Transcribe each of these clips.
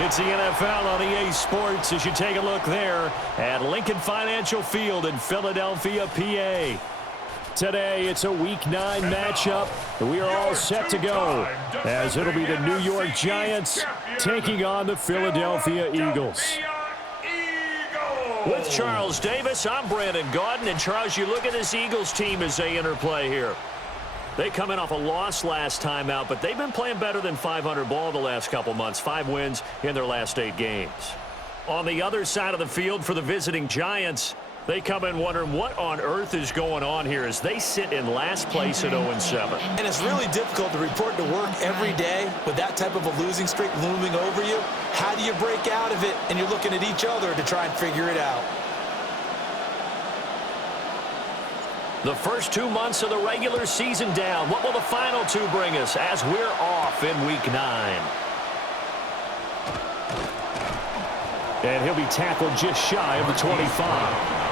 It's the NFL on EA Sports as you take a look there at Lincoln Financial Field in Philadelphia, PA. Today, it's a Week 9 matchup. We are all set to go as it'll be the New York Giants taking on the Philadelphia Eagles. With Charles Davis, I'm Brandon Gaudin. And, Charles, you look at this Eagles team as they interplay here. They come in off a loss last time out, but they've been playing better than 500 ball the last couple months. 5 wins in their last 8 games. On the other side of the field for the visiting Giants, they come in wondering what on earth is going on here as they sit in last place at 0-7. And it's really difficult to report to work every day with that type of a losing streak looming over you. How do you break out of it? And you're looking at each other to try and figure it out. The first 2 months of the regular season down. What will the final 2 bring us as we're off in Week 9? And he'll be tackled just shy of the 25.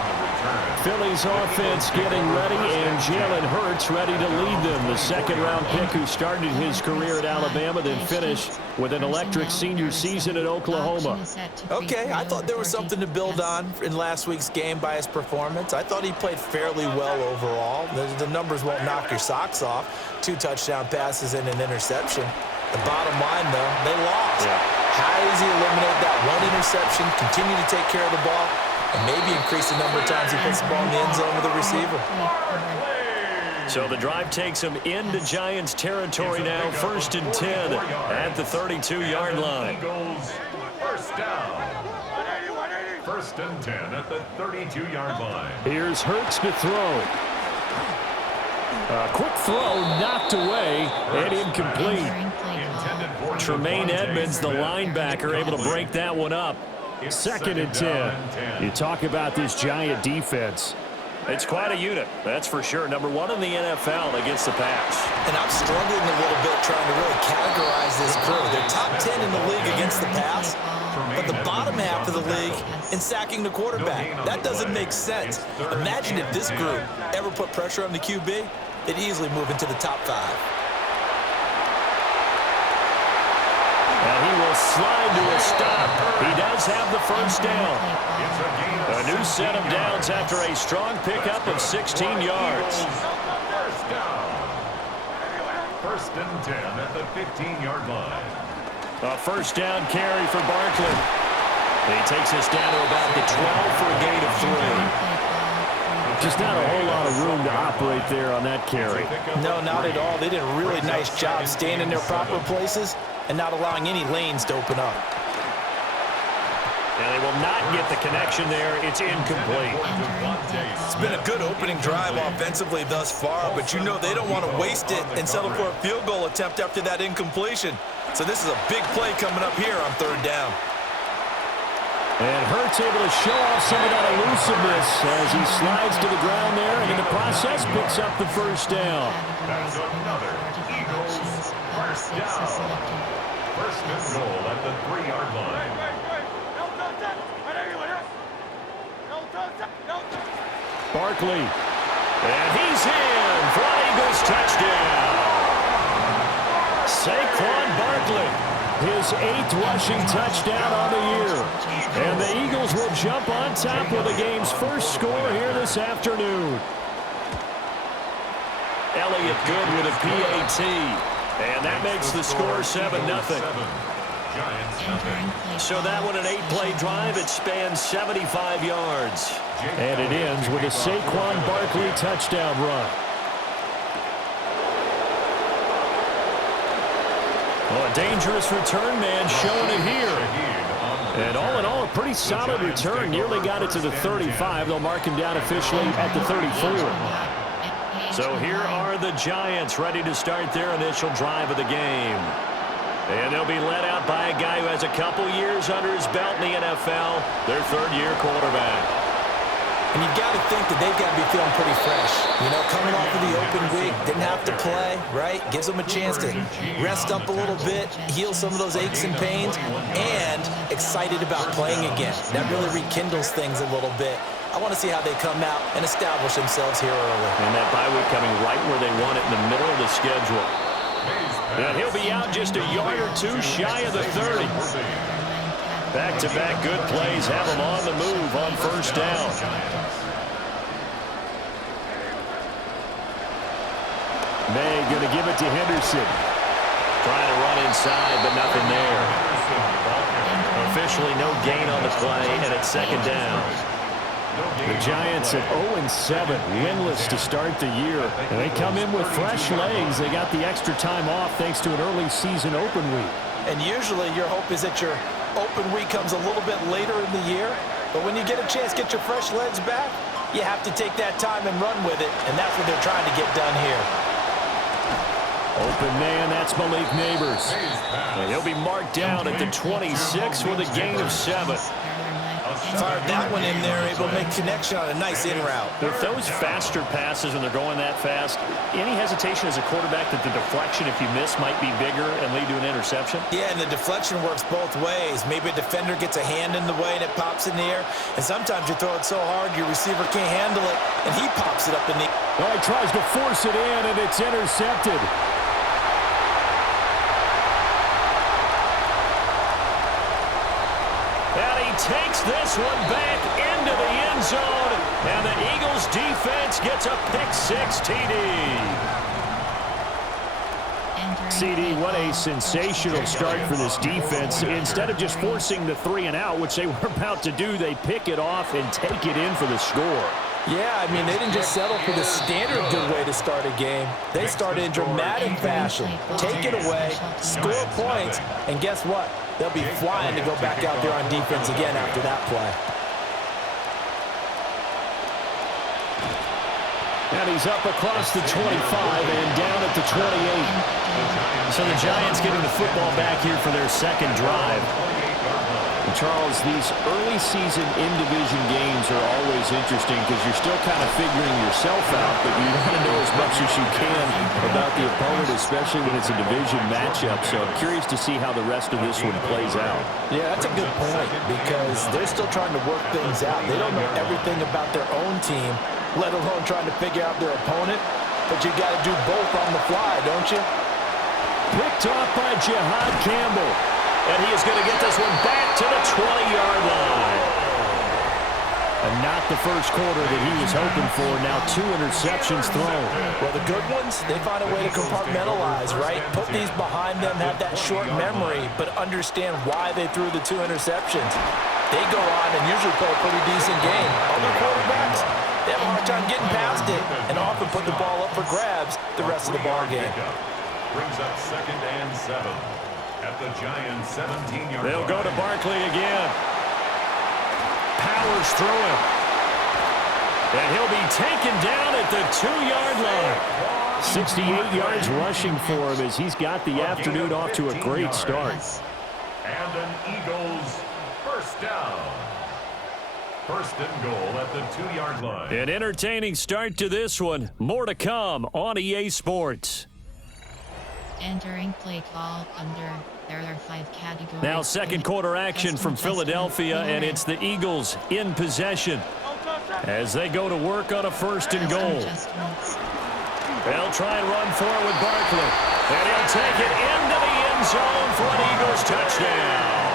Philly's offense getting ready, and Jalen Hurts ready to lead them. The second-round pick who started his career at Alabama, then finished with an electric senior season at Oklahoma. Okay, I thought there was something to build on in last week's game by his performance. I thought he played fairly well overall. The numbers won't knock your socks off. 2 touchdown passes and an interception. The bottom line, though, they lost. Yeah. How does he eliminate that 1 interception, continue to take care of the ball, and maybe increase the number of times he puts the ball in the end zone with a receiver? So the drive takes him into Giants territory now. 1st and 10 at the 32-yard line. First down. 1st and 10 at the 32-yard line. Here's Hurts to throw. A quick throw knocked away and incomplete. Tremaine Edmonds, the linebacker, able to break that one up. 2nd and 10. You talk about this Giant defense. It's quite a unit, that's for sure. Number 1 in the NFL against the pass. And I'm struggling a little bit trying to really categorize this crew. They're top 10 in the league against the pass, but the bottom half of the league in sacking the quarterback. That doesn't make sense. Imagine if this group ever put pressure on the QB, they'd easily move into the top 5. And he will slide to a stop. He does have the first down. A new set of downs after a strong pickup of 16 yards. First down. 1st and 10 at the 15-yard line. A first down carry for Barkley. He takes us down to about the 12 for a gain of 3. Just not a whole lot of room to operate there on that carry. No, not at all. They did a really nice job staying in their proper places and not allowing any lanes to open up. And they will not get the connection there. It's incomplete. It's been a good opening drive offensively thus far, but you know they don't want to waste it and settle for a field goal attempt after that incompletion. So this is a big play coming up here on 3rd down. And Hurts able to show off some of that elusiveness as he slides to the ground there, and in the process picks up the first down. That's another Eagles first down. 1st and goal at the 3-yard line. Barkley. And he's in for an Eagles touchdown. Saquon Barkley, his 8th rushing touchdown on the year. And the Eagles will jump on top with the game's first score here this afternoon. Elliott good with a PAT. And that makes the score 7-0. So that one an 8-play drive. It spans 75 yards. And it ends with a Saquon Barkley touchdown run. Oh, a dangerous return man showing it here. And all in all, a pretty solid return. Nearly got it to the 35. They'll mark him down officially at the 34. So here are the Giants ready to start their initial drive of the game. And they'll be led out by a guy who has a couple years under his belt in the NFL, their 3rd-year quarterback. And you've got to think that they've got to be feeling pretty fresh. You know, coming off of the open week, didn't have to play, right? Gives them a chance to rest up a little bit, heal some of those aches and pains, and excited about playing again. That really rekindles things a little bit. I want to see how they come out and establish themselves here early. And that bye week coming right where they want it in the middle of the schedule. And he'll be out just a yard or 2 shy of the 30. Back-to-back good plays have them on the move on first down. May going to give it to Henderson. Trying to run inside, but nothing there. Officially no gain on the play, and it's second down. The Giants at 0-7, winless to start the year. And they come in with fresh legs. They got the extra time off thanks to an early season open week. And usually your hope is that your open week comes a little bit later in the year. But when you get a chance to get your fresh legs back, you have to take that time and run with it. And that's what they're trying to get done here. Open man, that's Malik Neighbors. And he'll be marked down at the 26 with a gain of 7. Fired that one in there, able to make connection on a nice in route. With those faster passes when they're going that fast, any hesitation as a quarterback that the deflection, if you miss, might be bigger and lead to an interception? Yeah, and the deflection works both ways. Maybe a defender gets a hand in the way and it pops in the air. And sometimes you throw it so hard your receiver can't handle it, and he pops it up in the air. Oh, he tries to force it in, and it's intercepted. Takes this one back into the end zone, and the Eagles defense gets a pick-6 TD. CD, what a sensational start for this defense. Instead of just forcing the 3-and-out, which they were about to do, they pick it off and take it in for the score. Yeah, I mean, they didn't just settle for the standard good way to start a game. They started in dramatic fashion. Take it away, score points, and guess what? They'll be flying to go back out there on defense again after that play. And he's up across the 25 and down at the 28. So the Giants getting the football back here for their second drive. And Charles, these early season in-division games are always interesting because you're still kind of figuring yourself out, but you want to know as much as you can about the opponent, especially when it's a division matchup. So I'm curious to see how the rest of this one plays out. Yeah, that's a good point because they're still trying to work things out. They don't know everything about their own team, let alone trying to figure out their opponent. But you got to do both on the fly, don't you? Picked off by Jihad Campbell. And he is going to get this one back to the 20-yard line. And not the first quarter that he was hoping for. Now 2 interceptions thrown. Well, the good ones, they find a way to compartmentalize, right? Put these behind them, have that short memory, but understand why they threw the 2 interceptions. They go on and usually play a pretty decent game. Other quarterbacks, they have a hard time getting past it and often put the ball up for grabs the rest of the ball game. Brings up 2nd and 7. At the Giants' 17-yard line. They'll go to Barkley again. Powers through him. And he'll be taken down at the 2-yard line. 68 yards rushing for him as he's got the afternoon off to a great start. And an Eagles first down. 1st and goal at the 2-yard line. An entertaining start to this one. More to come on EA Sports. Entering play call under there are 5 categories. Now second quarter action from Philadelphia, and it's the Eagles in possession as they go to work on a 1st and goal. They'll try and run for it with Barkley, and he'll take it into the end zone for an Eagles touchdown.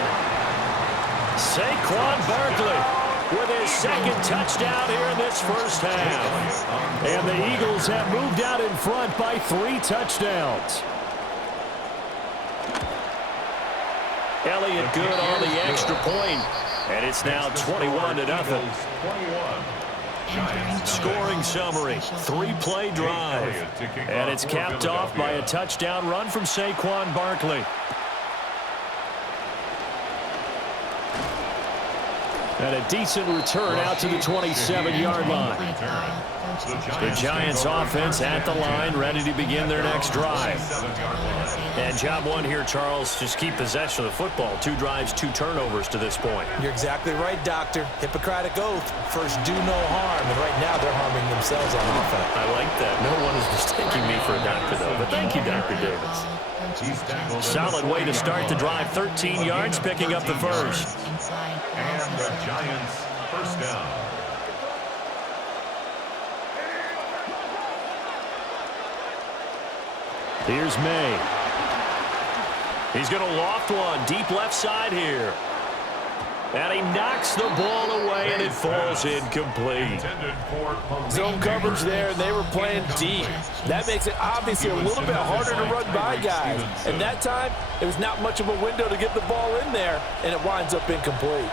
Saquon Barkley with his 2nd touchdown here in this first half. And the Eagles have moved out in front by 3 touchdowns. Elliott good on the extra point, and it's now 21-0. Scoring summary, 3-play drive, and it's capped off by a touchdown run from Saquon Barkley. And a decent return out to the 27-yard line. The Giants offense at the line, ready to begin their next drive. And job one here, Charles, just keep possession of the football. 2 drives, 2 turnovers to this point. You're exactly right, Doctor. Hippocratic oath. First, do no harm. And right now, they're harming themselves on offense. I like that. No one is mistaking me for a doctor, though. But thank you, Dr. Davis. Solid way to start the drive. 13 yards, picking up the first. And the Giants first down. Here's May. He's going to loft one deep left side here. And he knocks the ball away, and it falls incomplete. Zone coverage there, and they were playing deep. That makes it obviously a little bit harder to run by guys. And that time, there was not much of a window to get the ball in there, and it winds up incomplete.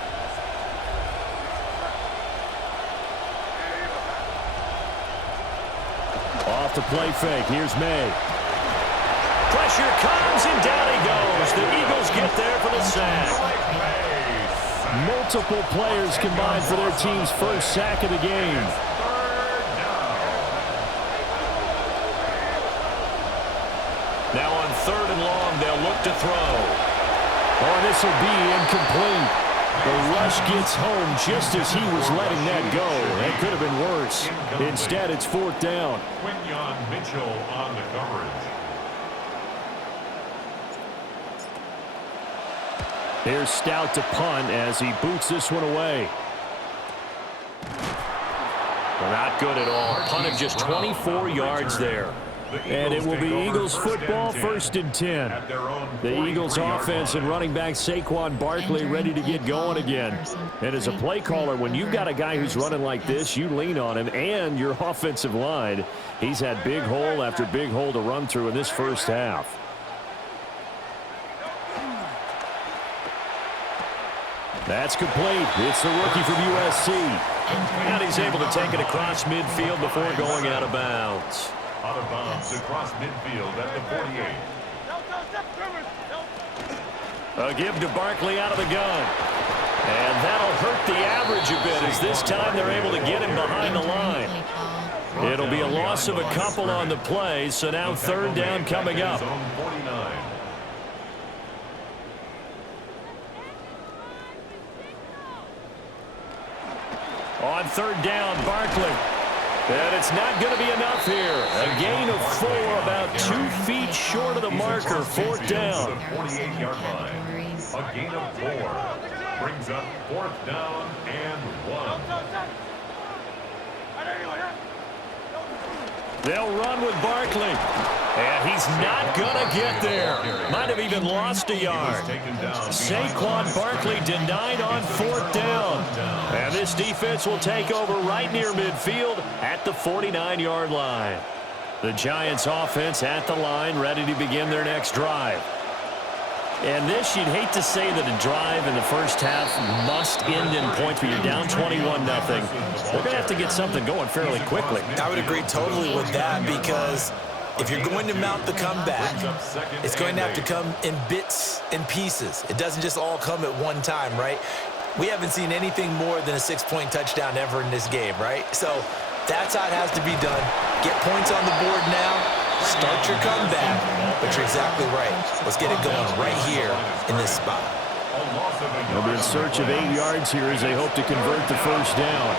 Off the play fake. Here's May. Pressure comes, and down he goes. The Eagles get there for the sack. Multiple players combined for their team's first sack of the game. Now on 3rd and long, they'll look to throw. Oh, this will be incomplete. The rush gets home just as he was letting that go. That could have been worse. Instead, it's 4th down. Quinyon Mitchell on the coverage. Here's Stout to punt as he boots this one away. Not good at all. Punted just 24 yards there. And it will be Eagles football, 1st and 10. The Eagles offense and running back Saquon Barkley ready to get going again. And as a play caller, when you've got a guy who's running like this, you lean on him and your offensive line. He's had big hole after big hole to run through in this first half. That's complete. It's the rookie from USC. And he's able to take it across midfield before going out of bounds. Out of bounds across midfield at the 48. A give to Barkley out of the gun. And that'll hurt the average a bit as this time they're able to get him behind the line. It'll be a loss of a couple on the play, so now 3rd down coming up. On 3rd down, Barkley. And it's not going to be enough here. A gain of 4, about 2 feet short of the marker. 4th down. 48-yard line. A gain of 4 brings up 4th down and 1. They'll run with Barkley. And he's not going to get there. Might have even lost a yard. Saquon Barkley denied on 4th down. And this defense will take over right near midfield at the 49-yard line. The Giants offense at the line, ready to begin their next drive. And this, you'd hate to say that a drive in the first half must end in points, but you're down 21-0. They're going to have to get something going fairly quickly. I would agree totally with that, because if you're going to mount the comeback, it's going to have to come in bits and pieces. It doesn't just all come at one time, right? We haven't seen anything more than a 6-point touchdown ever in this game, right? So that's how it has to be done. Get points on the board now. Start your comeback, but you're exactly right. Let's get it going right here in this spot. They'll be in search of 8 yards here as they hope to convert the 1st down.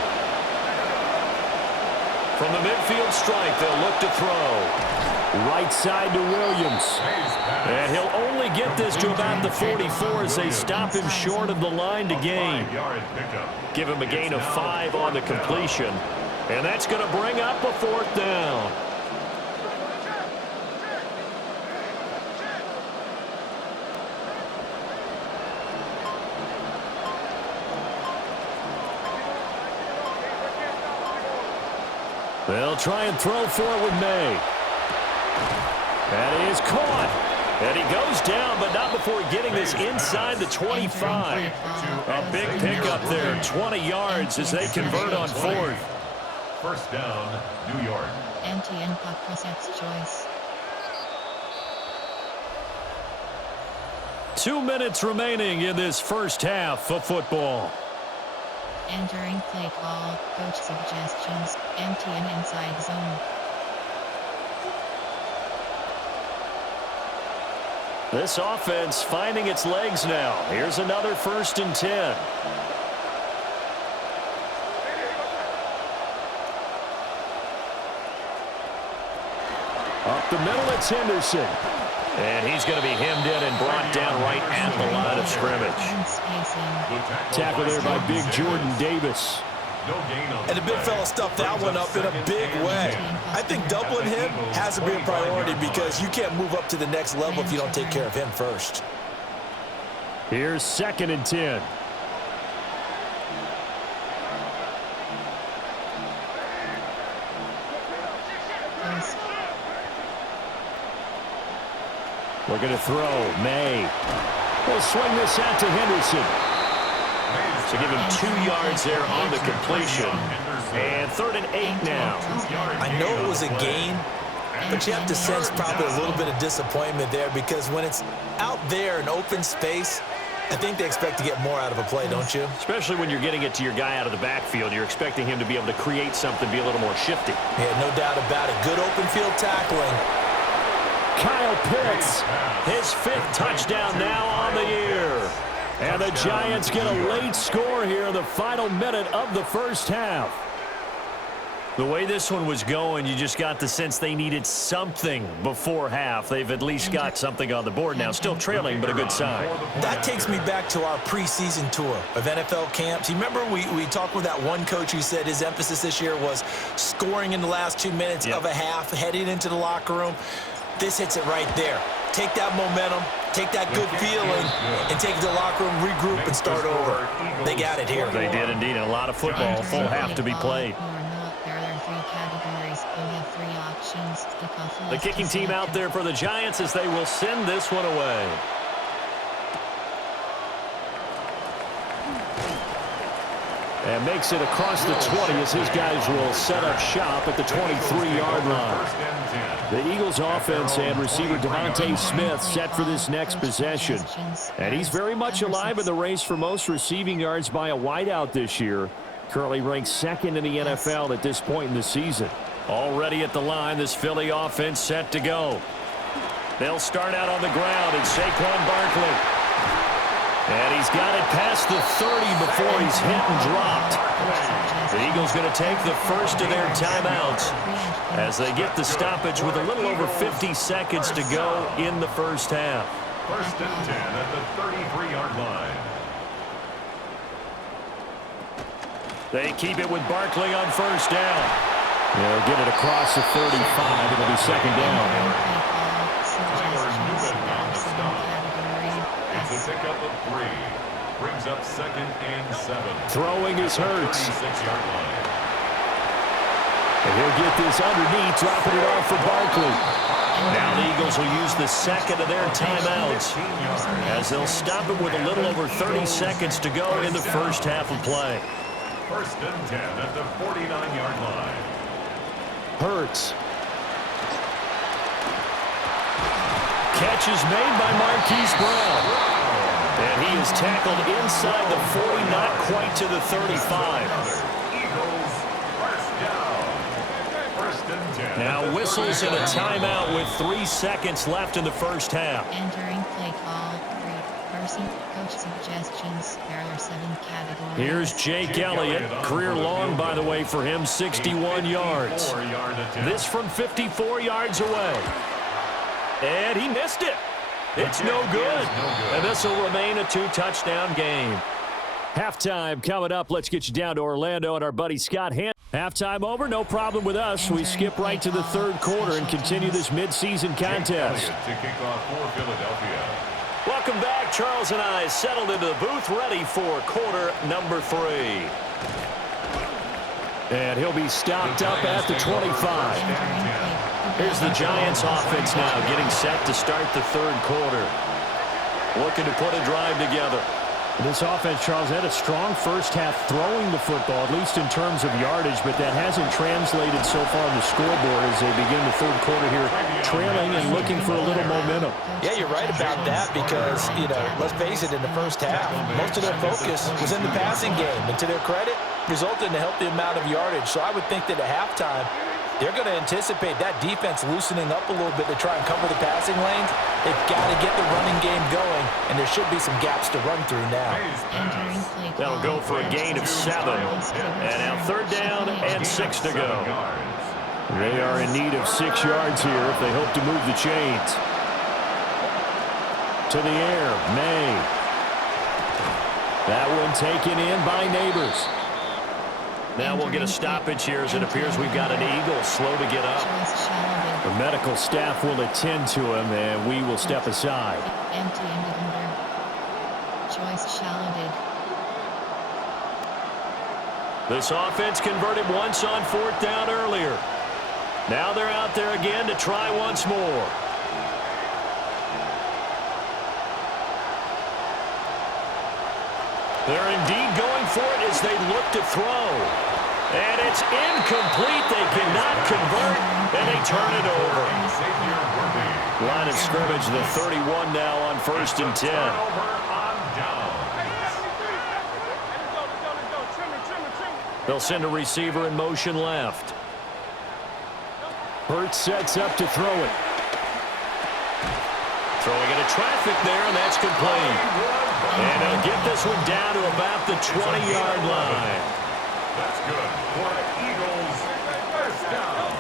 From the midfield stripe, they'll look to throw. Right side to Williams. And he'll only get this to about the 44 as they stop him short of the line to gain. Give him a gain of 5 on the completion. And that's going to bring up a 4th down. They'll try and throw for it with May. And he is caught. And he goes down, but not before getting this inside the 25. A big pickup there, 20 yards as they convert on 4th. 1st down, New York. MTN Puck choice. 2 minutes remaining in this first half of football. Entering play call, coach suggestions, MTN inside zone. This offense finding its legs now. Here's another 1st and 10. Up the middle, it's Henderson. And he's going to be hemmed in and brought down right at the line of scrimmage. Tackle there by big Jordan Davis. And the big fella stuffed that one up in a big way. I think doubling him has to be a priority, because you can't move up to the next level if you don't take care of him first. Here's 2nd and 10. Looking to throw. May. We'll swing this out to Henderson. So give him 2 yards there on the completion. And 3rd and 8 now. I know it was a gain, but you have to sense probably a little bit of disappointment there because when it's out there in open space, I think they expect to get more out of a play, don't you? Especially when you're getting it to your guy out of the backfield. You're expecting him to be able to create something, be a little more shifty. Yeah, no doubt about it. Good open field tackling. Kyle Pitts, his 5th touchdown now on the year. And the Giants get a late score here in the final minute of the first half. The way this one was going, you just got the sense they needed something before half. They've at least got something on the board now. Still trailing, but a good sign. That takes me back to our preseason tour of NFL camps. You remember we talked with that one coach who said his emphasis this year was scoring in the last 2 minutes of a half, heading into the locker room. This hits it right there. Take that momentum, take that good feeling, and take it to the locker room, regroup, and start over. They got it here. They did indeed, and a lot of football, full half to be played. The kicking team out there for the Giants as they will send this one away. And makes it across the 20 as his guys will set up shop at the 23-yard line. The Eagles offense and receiver Devontae Smith set for this next possession. And he's very much alive in the race for most receiving yards by a wideout this year. Currently ranked 2nd in the NFL at this point in the season. Already at the line, this Philly offense set to go. They'll start out on the ground, and Saquon Barkley. And he's got it past the 30 before he's hit and dropped. The Eagles going to take the first of their timeouts as they get the stoppage with a little over 50 seconds to go in the first half. 1st and 10 at the 33-yard line. They keep it with Barkley on 1st down. They'll get it across the 35. It'll be 2nd down. It's a pickup of 3. Brings up 2nd and 7. Throwing is Hurts. 36-yard line. And he'll get this underneath, dropping it off for Barkley. Now the Eagles will use the 2nd of their timeouts as they'll stop it with a little over 30 seconds to go in the first half of play. 1st and 10 at the 49-yard line. Hurts. Catch is made by Marquise Brown. And he is tackled inside the 40, not quite to the 35. Eagles, 1st down. 1st and 10. Now whistles and a timeout with 3 seconds left in the first half. Entering play call, 3-person coach suggestions. There are 7 categories. Here's Jake Elliott. Career long, by the way, for him, 61 yards. This from 54 yards away. And he missed it. It's no good. And this will remain a 2-touchdown game. Halftime coming up. Let's get you down to Orlando and our buddy Scott Hand. Halftime over, no problem with us. We skip right to the 3rd quarter and continue this midseason contest. To kick off for Philadelphia. Welcome back. Charles and I settled into the booth, ready for quarter number 3. And he'll be stopped up at the 25. Here's the Giants offense now getting set to start the 3rd quarter. Looking to put a drive together. This offense, Charles, had a strong first half throwing the football, at least in terms of yardage, but that hasn't translated so far on the scoreboard as they begin the 3rd quarter here, trailing and looking for a little momentum. Yeah, you're right about that because, let's face it, in the first half, most of their focus was in the passing game. And to their credit, resulted in a healthy amount of yardage. So I would think that at halftime, they're going to anticipate that defense loosening up a little bit to try and cover the passing lanes. They've got to get the running game going, and there should be some gaps to run through now. They'll go for a gain of 7. And now 3rd down and 6 to go. They are in need of 6 yards here if they hope to move the chains. To the air, May. That one taken in by Neighbors. Now we'll get a stoppage here as it appears we've got an Eagle slow to get up. The medical staff will attend to him, and we will step aside. Empty ended under. Choice shallowed. This offense converted once on 4th down earlier. Now they're out there again to try once more. They're indeed going for it as they look to throw. And it's incomplete. They cannot convert, and they turn it over. Line of scrimmage, the 31 now on 1st and 10. They'll send a receiver in motion left. Hurts sets up to throw it. Throwing into traffic there, and that's complete. And he'll get this one down to about the 20-yard line. That's good for the Eagles. First down.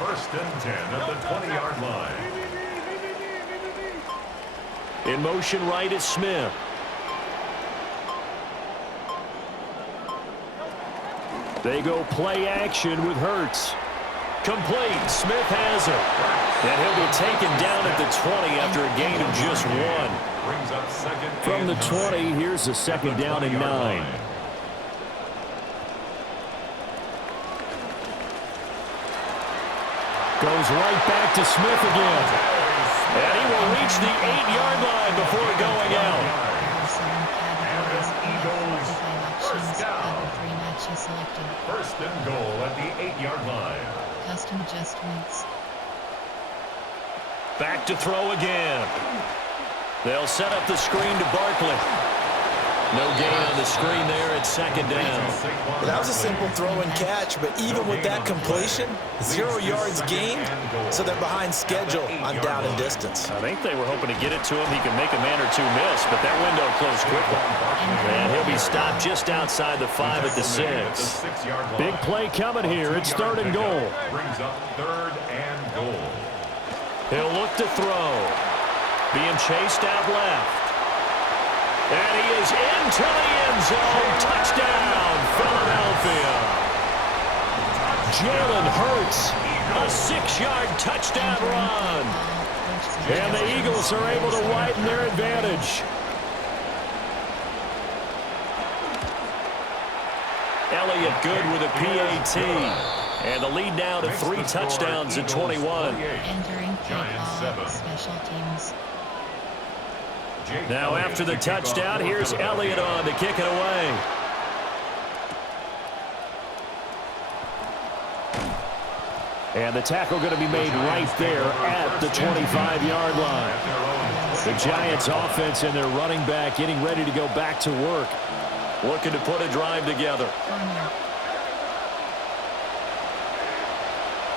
1st and 10 at the 20-yard line. In motion right is Smith. They go play action with Hurts. Complete. Smith has it. And he'll be taken down at the 20 after a gain of just 1. From the 20, here's the 2nd down and 9. Goes right back to Smith again. And he will reach the 8-yard line before going out. Selected. 1st and goal at the 8-yard line. Custom adjustments. Back to throw again. They'll set up the screen to Barkley. No gain on the screen there at 2nd down. Well, that was a simple throw and catch, but even with that completion, 0 yards gained, so they're behind schedule on down and distance. I think they were hoping to get it to him. He can make a man or two miss, but that window closed quickly. And he'll be stopped just outside the 5 at the 6. Big play coming here. It's 3rd and goal. Brings up 3rd and goal. He'll look to throw. Being chased out left. And he is into the end zone. Touchdown, Philadelphia. Jalen Hurts, a 6-yard touchdown run. And the Eagles are able to widen their advantage. Elliott good with a PAT. And the lead now to 3 touchdowns at 21. Entering football, special teams. Now after the touchdown, here's Elliott on to kick it away. And the tackle going to be made right there at the 25-yard line. The Giants offense and their running back getting ready to go back to work. Looking to put a drive together.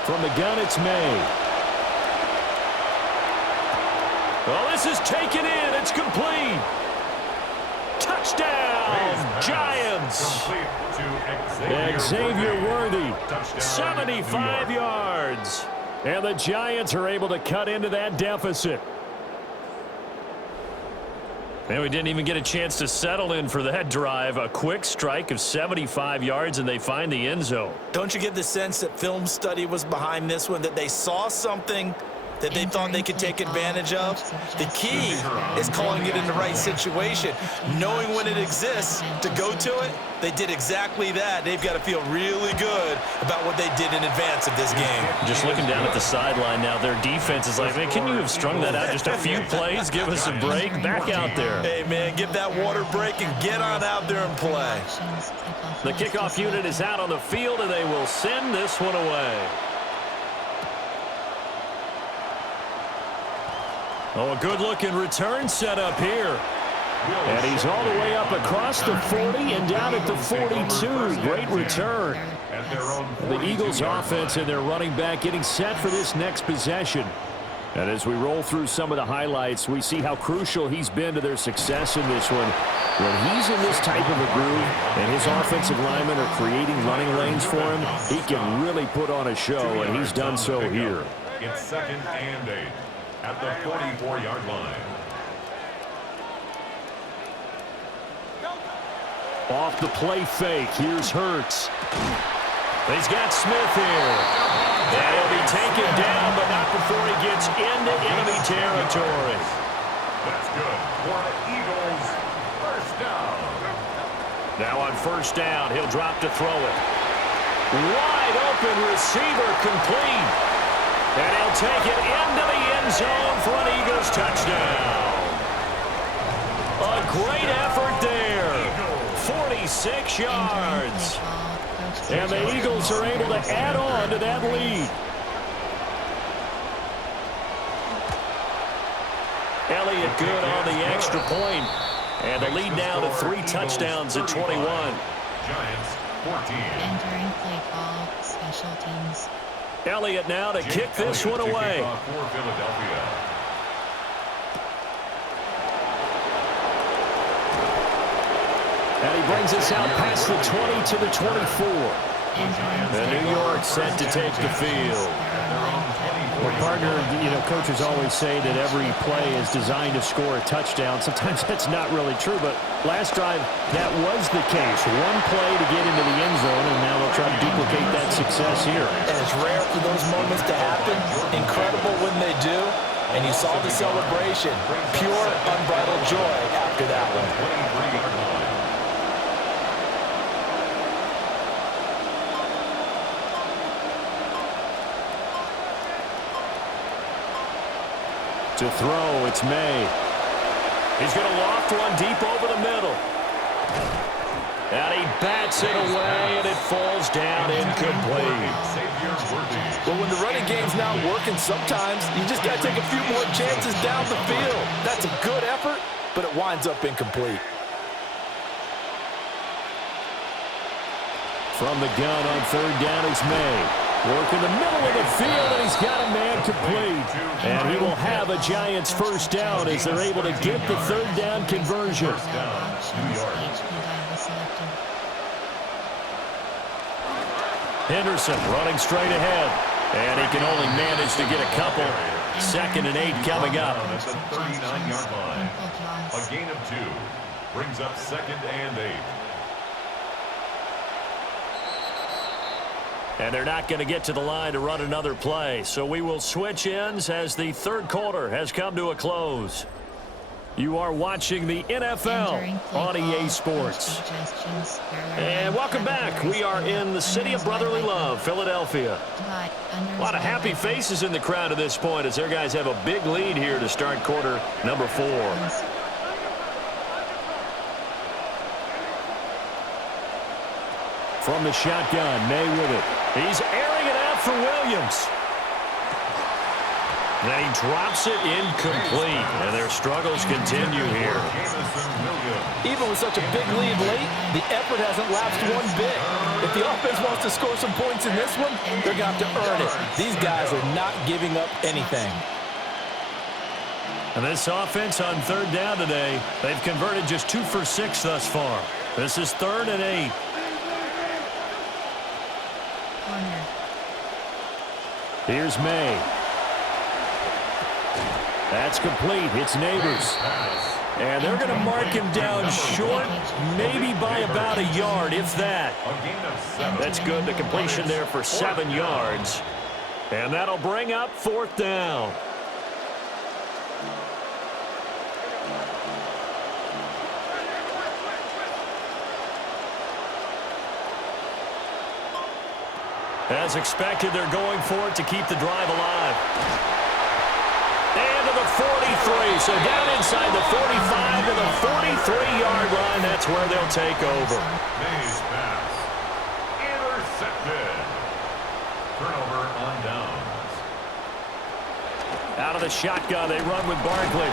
From the gun, it's May. Well, this is taken in. It's complete. Touchdown, Giants. And Xavier Worthy, 75 yards. And the Giants are able to cut into that deficit. And we didn't even get a chance to settle in for that drive. A quick strike of 75 yards, and they find the end zone. Don't you get the sense that film study was behind this one, that they saw something that they thought they could take advantage of? The key is calling it in the right situation, knowing when it exists to go to it. They did exactly that. They've got to feel really good about what they did in advance of this game. Just looking down at the sideline now, their defense is like, man, can you have strung that out just a few plays? Give us a break. Back out there. Hey, man, give that water break and get on out there and play. The kickoff unit is out on the field, and they will send this one away. Oh, a good-looking return set up here. And he's all the way up across the 40 and down at the 42. Great return. The Eagles offense and their running back getting set for this next possession. And as we roll through some of the highlights, we see how crucial he's been to their success in this one. When he's in this type of a groove and his offensive linemen are creating running lanes for him, he can really put on a show, and he's done so here. It's 2nd and 8 at the 44-yard line. Off the play fake, here's Hurts. He's got Smith here. And he'll be taken down, but not before he gets into enemy territory. That's good for the Eagles. First down. Now on 1st down, he'll drop to throw it. Wide open receiver complete. And he'll take it into the end zone for an Eagles touchdown. A great effort there. 46 yards. And the Eagles are able to add on to that lead. Elliott good on the extra point. And the lead now to 3 touchdowns at 21. Giants 14. Entering play call, special teams. Elliott now to kick this one away. For Philadelphia. And he brings us out past the 20 to the 24. And New York set to take the field. Well, partner, coaches always say that every play is designed to score a touchdown. Sometimes that's not really true, but last drive, that was the case. One play to get into the end zone, and now they'll try to duplicate that success here. And it's rare for those moments to happen. Incredible when they do. And you saw the celebration. Pure, unbridled joy after that one. 23-yard line. To throw, it's May. He's going to loft one deep over the middle. And he bats it away, and it falls down incomplete. But when the running game's not working, sometimes you just got to take a few more chances down the field. That's a good effort, but it winds up incomplete. From the gun on third down is May. Work in the middle of the field, and he's got a man complete. And he will have a Giants first down as they're able to get the third down conversion. Henderson running straight ahead. And he can only manage to get a couple. 2nd and 8 coming up. At the 39-yard line. A gain of 2 brings up 2nd and 8. And they're not going to get to the line to run another play. So we will switch ends as the third quarter has come to a close. You are watching the NFL on EA Sports. And welcome back. We are in the city of brotherly love, Philadelphia. A lot of happy faces in the crowd at this point as their guys have a big lead here to start quarter number 4. From the shotgun, May with it. He's airing it out for Williams. Then he drops it incomplete. And their struggles continue here. Even with such a big lead late, the effort hasn't lapsed one bit. If the offense wants to score some points in this one, they're going to have to earn it. These guys are not giving up anything. And this offense on third down today, they've converted just 2 for 6 thus far. This is 3rd and 8. Here's May. That's complete. It's Neighbors. And they're going to mark him down short, maybe by about a yard, if that. That's good. The completion there for 7 yards. And that'll bring up 4th down. As expected, they're going for it to keep the drive alive. And to the 43. So down inside the 45 to the 43-yard line. That's where they'll take over. May's pass. Intercepted. Turnover on downs. Out of the shotgun, they run with Barkley.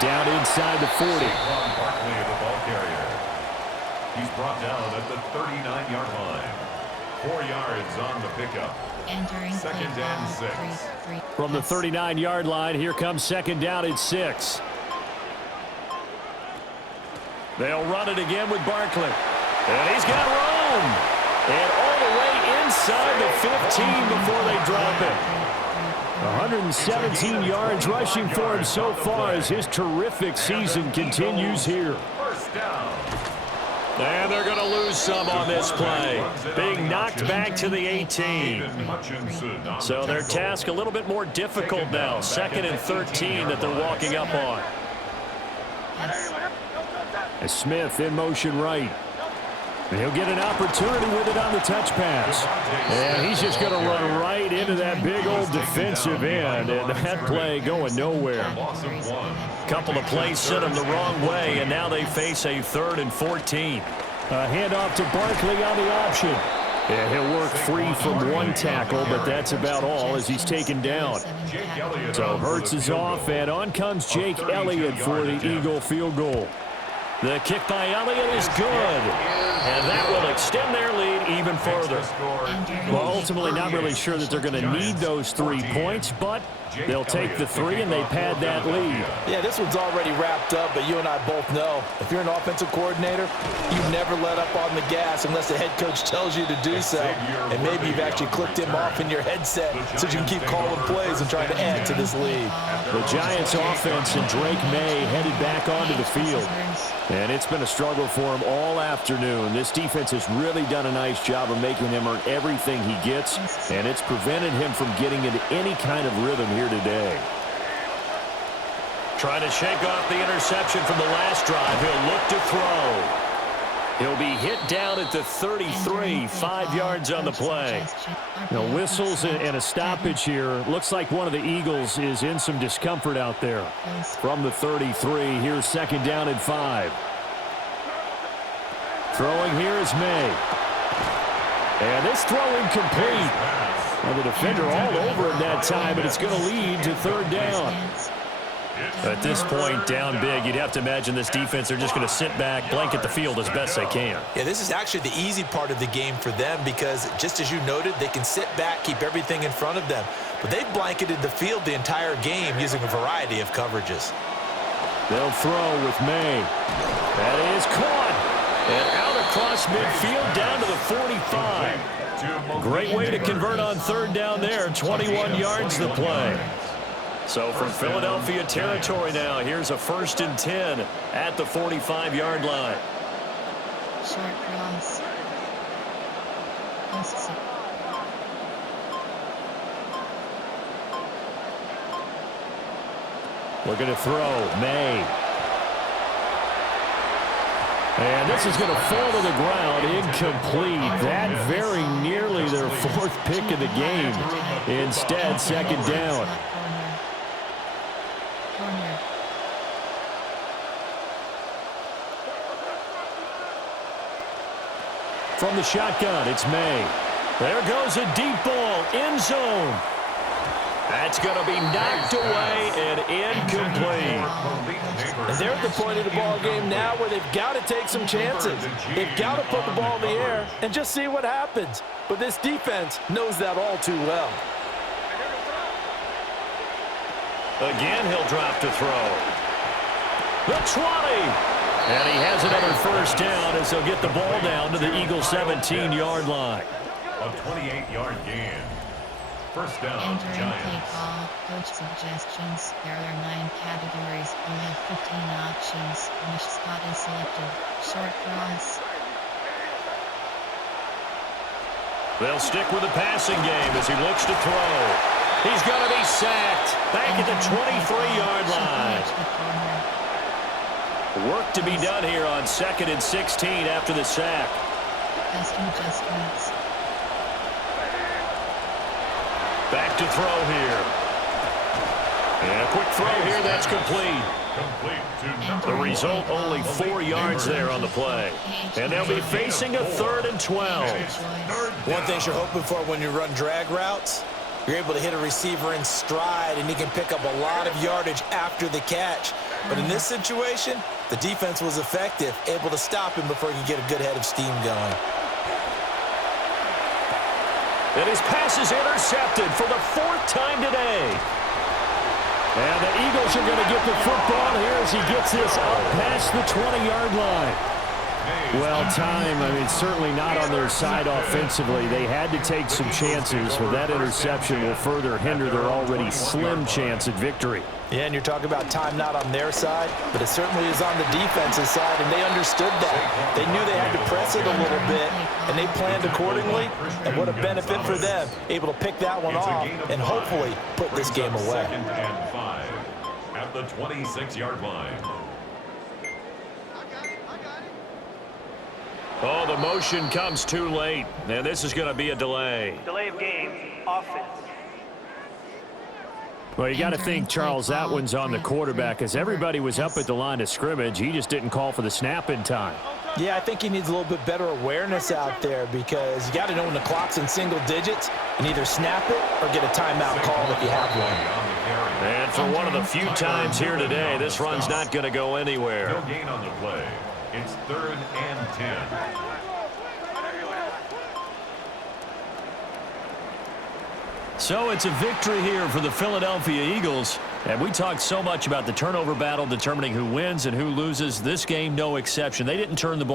Down inside the 40. Barkley, the ball carrier. He's brought down at the 39-yard line. 4 yards on the pickup. Entering 2nd and 6. From the 39-yard line, here comes 2nd down at 6. They'll run it again with Barkley. And he's got room. And all the way inside the 15 before they drop it. 117 yards rushing for him so far as his terrific season continues here. First down. And they're going to lose some on this play. Being knocked back to the 18. So their task a little bit more difficult now. 2nd and 13 that they're walking up on. As Smith in motion right. And he'll get an opportunity with it on the touch pass. And he's just going to run right into that big old defensive end. And that play going nowhere. Couple of plays sent them the wrong way, and now they face a 3rd and 14. A handoff to Barkley on the option. And he'll work free from one tackle, but that's about all as he's taken down. So Hurts is off, and on comes Jake Elliott for the Eagle field goal. The kick by Elliott is good, and that will extend their lead even further. Well, ultimately not really sure that they're going to need those 3 points, but they'll take the 3 and they pad that lead. Yeah, this one's already wrapped up, but you and I both know if you're an offensive coordinator, you never let up on the gas unless the head coach tells you to do so. And maybe you've actually clicked him off in your headset so you can keep calling plays and trying to add to this lead. The Giants offense and Drake May headed back onto the field. And it's been a struggle for him all afternoon. This defense has really done a nice job of making him earn everything he gets, and it's prevented him from getting into any kind of rhythm here today. Trying to shake off the interception from the last drive. He'll look to throw. He'll be hit down at the 33, 5 yards on the play. Now, whistles and a stoppage here. Looks like one of the Eagles is in some discomfort out there. From the 33, here's second down and 5. Throwing here is May. And this throw incomplete. Now the defender all over him that time, but it's going to lead to third down. At this point, down big, you'd have to imagine this defense are just going to sit back, blanket the field as best they can. Yeah, this is actually the easy part of the game for them because, just as you noted, they can sit back, keep everything in front of them. But they've blanketed the field the entire game using a variety of coverages. They'll throw with May. That is caught. And out across midfield down to the 45. Great way to convert on third down there. 21 yards to play. So from Philadelphia territory now, here's a 1st and 10 at the 45-yard line. Short cross. Looking to throw. May. And this is going to fall to the ground. Incomplete. That very nearly their 4th pick of the game. Instead, second down. From the shotgun, it's May. There goes a deep ball, end zone. That's going to be knocked away and incomplete. And they're at the point of the ball game now where they've got to take some chances. They've got to put the ball in the air and just see what happens. But this defense knows that all too well. Again, he'll drop to throw. The 20. And he has another first down as he'll get the ball down to the Eagles' 17-yard line. A 28-yard gain. First down, Entering Giants. play call, coach suggestions. There are 9 categories. You have 15 options. Which spot is selected? Short cross. They'll stick with the passing game as he looks to throw. He's going to be sacked back at the 23-yard line. Work to be done here on 2nd and 16 after the sack. Custom adjustments. Back to throw here. And a quick throw here, that's complete. The result, only 4 yards there on the play. And they'll be facing a 3rd and 12. One thing you're hoping for when you run drag routes, you're able to hit a receiver in stride, and he can pick up a lot of yardage after the catch. But in this situation, the defense was effective, able to stop him before he could get a good head of steam going. And his pass is intercepted for the 4th time today. And the Eagles are going to get the football here as he gets this up past the 20-yard line. Well, certainly not on their side offensively. They had to take some chances, but that interception will further hinder their already slim chance at victory. Yeah, and you're talking about time not on their side, but it certainly is on the defensive side, and they understood that. They knew they had to press it a little bit, and they planned accordingly, and what a benefit for them, able to pick that one off and hopefully put this game away. 2nd and 5 at the 26-yard line. Oh, the motion comes too late, and this is going to be a delay. Delay of game, offense. Well, you got to think, Charles, that one's on the quarterback, as everybody was up at the line of scrimmage. He just didn't call for the snap in time. Yeah, I think he needs a little bit better awareness out there because you got to know when the clock's in single digits and either snap it or get a timeout called if you have one. And for one of the few times here today, this run's not going to go anywhere. No gain on the play. It's 3rd and 10. So it's a victory here for the Philadelphia Eagles. And we talked so much about the turnover battle determining who wins and who loses. This game, no exception. They didn't turn the ball